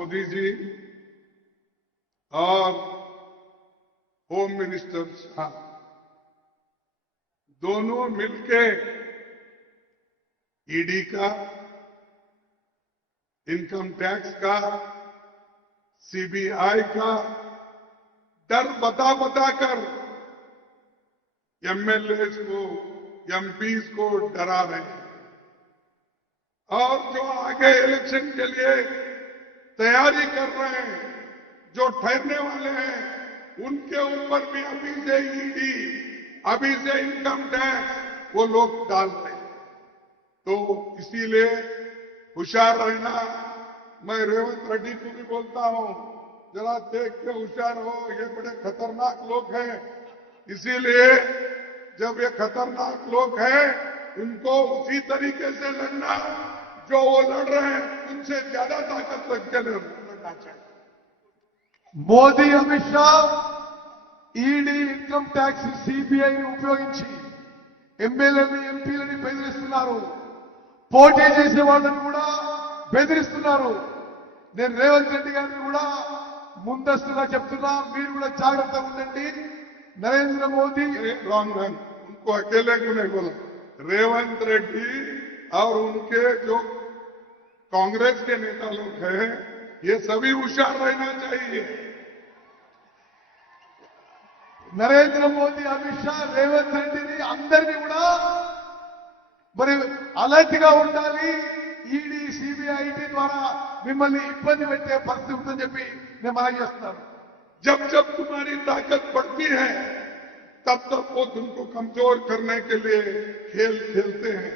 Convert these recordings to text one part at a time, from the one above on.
मोदी जी और home minister साहब दोनों मिलके ईडी का, इनकम टैक्स का, सीबीआई का डर बता कर एमएलए को, एमपीज को डरा रहे हैं। और जो आगे इलेक्शन के लिए तैयारी कर रहे हैं, जो ठहरने वाले हैं, उनके ऊपर भी अभी से ईडी, अभी से इनकम टैक्स वो लोग डाल रहे हैं। तो इसीलिए होशियार रहना। मैं रेवंत रेड्डी को भी बोलता हूं, जरा देख के होशियार हो, ये बड़े खतरनाक लोग हैं। इसीलिए जब ये खतरनाक लोग हैं, उनको उसी तरीके से लड़ना जो वो लड़ रहे हैं, उनसे ज्यादा ताकत लग के लड़ना चाहिए। Modi Amit Shah ED income tax సిబిఐని ఉపయోగించి ఎమ్మెల్యేలని ఎంపీలని బెదిరిస్తున్నారు. పోటీ చేసే వాళ్ళని కూడా బెదిరిస్తున్నారు. నేను రేవంత్ రెడ్డి గారిని కూడా ముందస్తుగా చెప్తున్నా, మీరు కూడా జాగ్రత్తగా ఉండండి. नरेंद्र मोदी रॉन्ग उनको अकेले को नहीं बोला, रेवंत रेड्डी और उनके जो कांग्रेस के नेता लोग हैं, ये सभी होशियार रहना चाहिए। నరేంద్ర మోదీ, అమిత్ షా, రేవంత్ రెడ్డిని అందరినీ కూడా మరి అలర్ట్ గా ఉండాలి. ఈడీ, సిబిఐ ద్వారా మిమ్మల్ని ఇబ్బంది పెట్టే పరిస్థితి ఉందని చెప్పి నేను మనం చేస్తున్నాను. जब जब तुम्हारी ताकत बढ़ती है, तब तब वो तुमको कमजोर करने के लिए खेल खेलते हैं।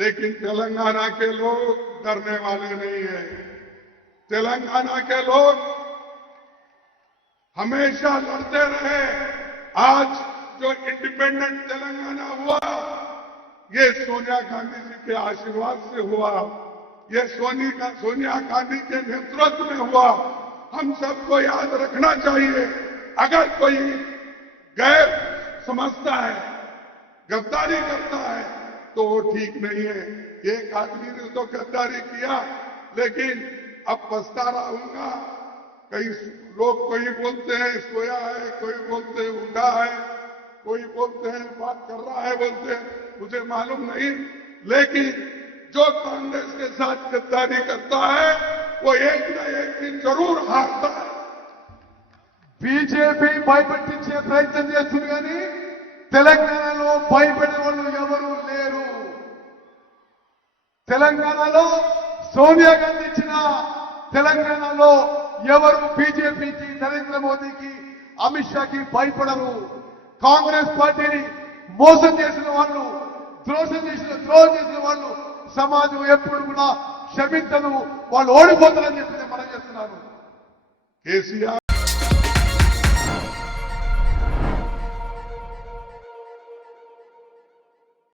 लेकिन तेलंगाना के लोग डरने वाले नहीं है। तेलंगाना के लोग हमेशा लड़ते रहे। आज जो इंडिपेंडेंट तेलंगाना हुआ, ये सोनिया गांधी जी के आशीर्वाद से हुआ, ये सोनिया गांधी के नेतृत्व में हुआ। हम सबको याद रखना चाहिए, अगर कोई गैर समझता है, गद्दारी करता है, तो वो ठीक नहीं है। एक आदमी ने तो गद्दारी किया, लेकिन अब पछता रहूंगा। कई लोग कोई बोलते हैं सोया है, कोई बोलते हैं उठा है, कोई बोलते हैं बात कर रहा है, बोलते हैं, मुझे मालूम नहीं। लेकिन जो कांग्रेस के साथ गद्दारी करता है, वो एक न एक दिन जरूर हारता है। బీజేపీ భయపెట్టించే ప్రయత్నం చేస్తుంది, కానీ తెలంగాణలో భయపడే వాళ్ళు ఎవరు లేరు. తెలంగాణలో సోనియా గాంధీ ఇచ్చిన తెలంగాణలో ఎవరు బీజేపీకి, నరేంద్ర మోదీకి, అమిత్ షాకి భయపడరు. కాంగ్రెస్ పార్టీని మోసం చేసిన వాళ్ళు, ద్రోహం చేసిన వాళ్ళు సమాజం ఎప్పుడు కూడా క్షమించదు. వాళ్ళు ఓడిపోతారని చెప్పి మనం చేస్తున్నాను. కేసీఆర్